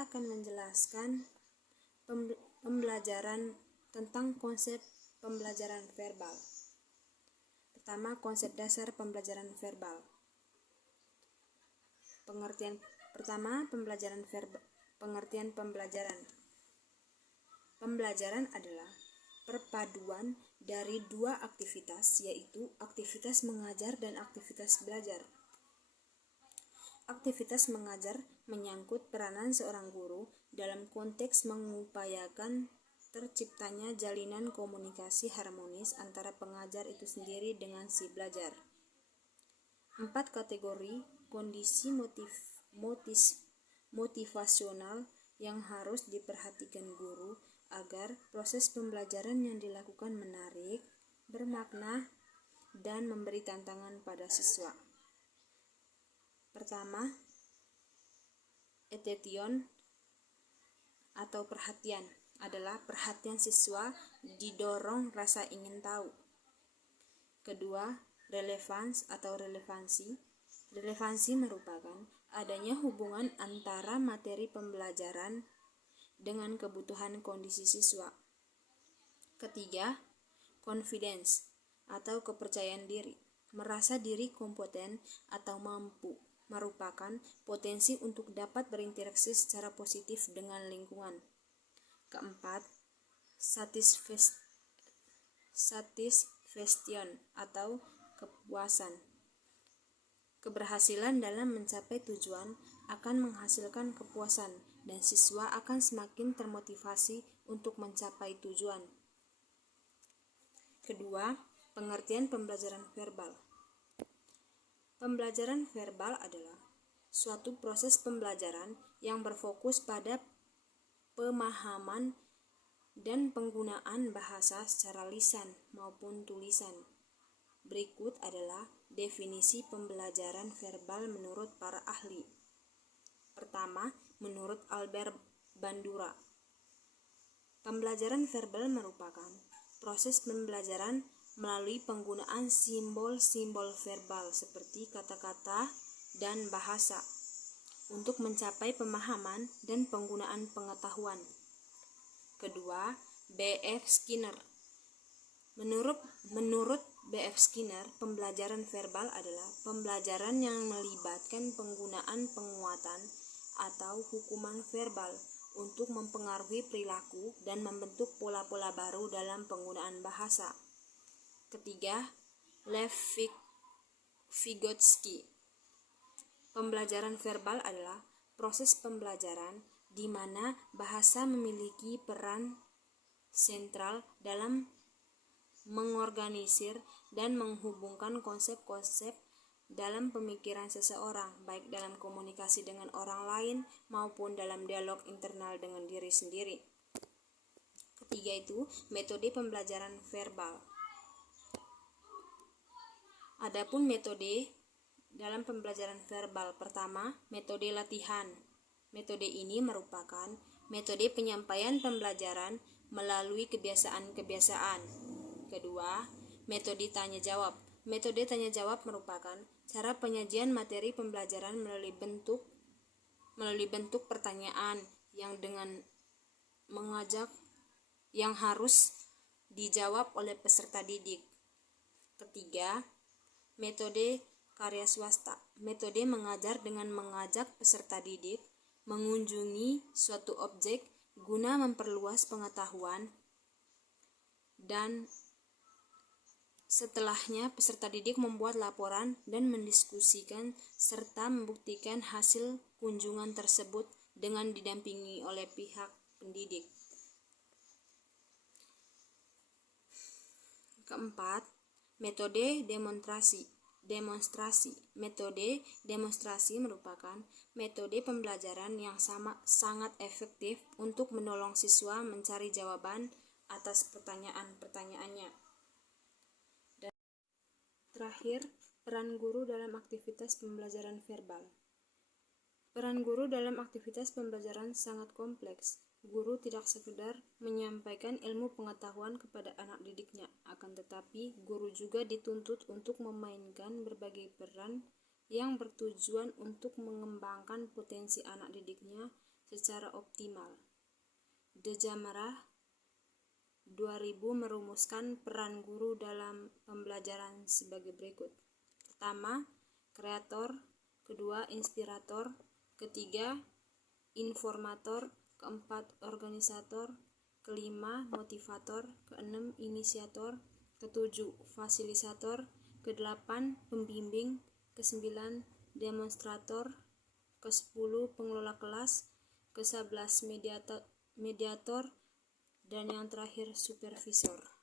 Saya akan menjelaskan pembelajaran tentang konsep pembelajaran verbal. Pertama, konsep dasar pembelajaran verbal. Pengertian pertama, pengertian pembelajaran. Pembelajaran adalah perpaduan dari dua aktivitas, yaitu aktivitas mengajar dan aktivitas belajar. Aktivitas mengajar menyangkut peranan seorang guru dalam konteks mengupayakan terciptanya jalinan komunikasi harmonis antara pengajar itu sendiri dengan si belajar. 4 kategori kondisi motivasional yang harus diperhatikan guru agar proses pembelajaran yang dilakukan menarik, bermakna, dan memberi tantangan pada siswa. Pertama, attention atau perhatian adalah perhatian siswa didorong rasa ingin tahu. Kedua, relevance atau relevansi. Relevansi merupakan adanya hubungan antara materi pembelajaran dengan kebutuhan kondisi siswa. Ketiga, confidence atau kepercayaan diri. Merasa diri kompeten atau mampu merupakan potensi untuk dapat berinteraksi secara positif dengan lingkungan. Keempat, satisfaction atau kepuasan. Keberhasilan dalam mencapai tujuan akan menghasilkan kepuasan dan siswa akan semakin termotivasi untuk mencapai tujuan. Kedua, pengertian pembelajaran verbal. Pembelajaran verbal adalah suatu proses pembelajaran yang berfokus pada pemahaman dan penggunaan bahasa secara lisan maupun tulisan. Berikut adalah definisi pembelajaran verbal menurut para ahli. Pertama, menurut Albert Bandura, pembelajaran verbal merupakan proses pembelajaran melalui penggunaan simbol-simbol verbal seperti kata-kata dan bahasa untuk mencapai pemahaman dan penggunaan pengetahuan. Kedua, B.F. Skinner. Menurut B.F. Skinner, pembelajaran verbal adalah pembelajaran yang melibatkan penggunaan penguatan atau hukuman verbal untuk mempengaruhi perilaku dan membentuk pola-pola baru dalam penggunaan bahasa. Ketiga, Lev Vygotsky. Pembelajaran verbal adalah proses pembelajaran di mana bahasa memiliki peran sentral dalam mengorganisir dan menghubungkan konsep-konsep dalam pemikiran seseorang, baik dalam komunikasi dengan orang lain maupun dalam dialog internal dengan diri sendiri. Ketiga itu metode pembelajaran verbal. Adapun metode dalam pembelajaran verbal, pertama, metode latihan. Metode ini merupakan metode penyampaian pembelajaran melalui kebiasaan-kebiasaan. Kedua, metode tanya-jawab. Metode tanya-jawab merupakan cara penyajian materi pembelajaran melalui bentuk pertanyaan yang harus dijawab oleh peserta didik. Ketiga, metode karya swasta. Metode mengajar dengan mengajak peserta didik mengunjungi suatu objek guna memperluas pengetahuan, dan setelahnya peserta didik membuat laporan dan mendiskusikan serta membuktikan hasil kunjungan tersebut dengan didampingi oleh pihak pendidik. Keempat, metode demonstrasi. Metode demonstrasi merupakan metode pembelajaran yang sangat efektif untuk menolong siswa mencari jawaban atas pertanyaan-pertanyaannya. Dan terakhir, peran guru dalam aktivitas pembelajaran verbal. Peran guru dalam aktivitas pembelajaran sangat kompleks. Guru tidak sekedar menyampaikan ilmu pengetahuan kepada anak didiknya, akan tetapi guru juga dituntut untuk memainkan berbagai peran yang bertujuan untuk mengembangkan potensi anak didiknya secara optimal. Dejamerah 2000 merumuskan peran guru dalam pembelajaran sebagai berikut. Pertama, kreator. Kedua, inspirator. Ketiga, informator. Keempat, organisator. Kelima, motivator. Keenam, inisiator. Ketujuh, fasilitator. Kedelapan, pembimbing. Kesembilan, demonstrator. Kesepuluh, pengelola kelas. Ke-11, mediator. Dan yang terakhir, supervisor.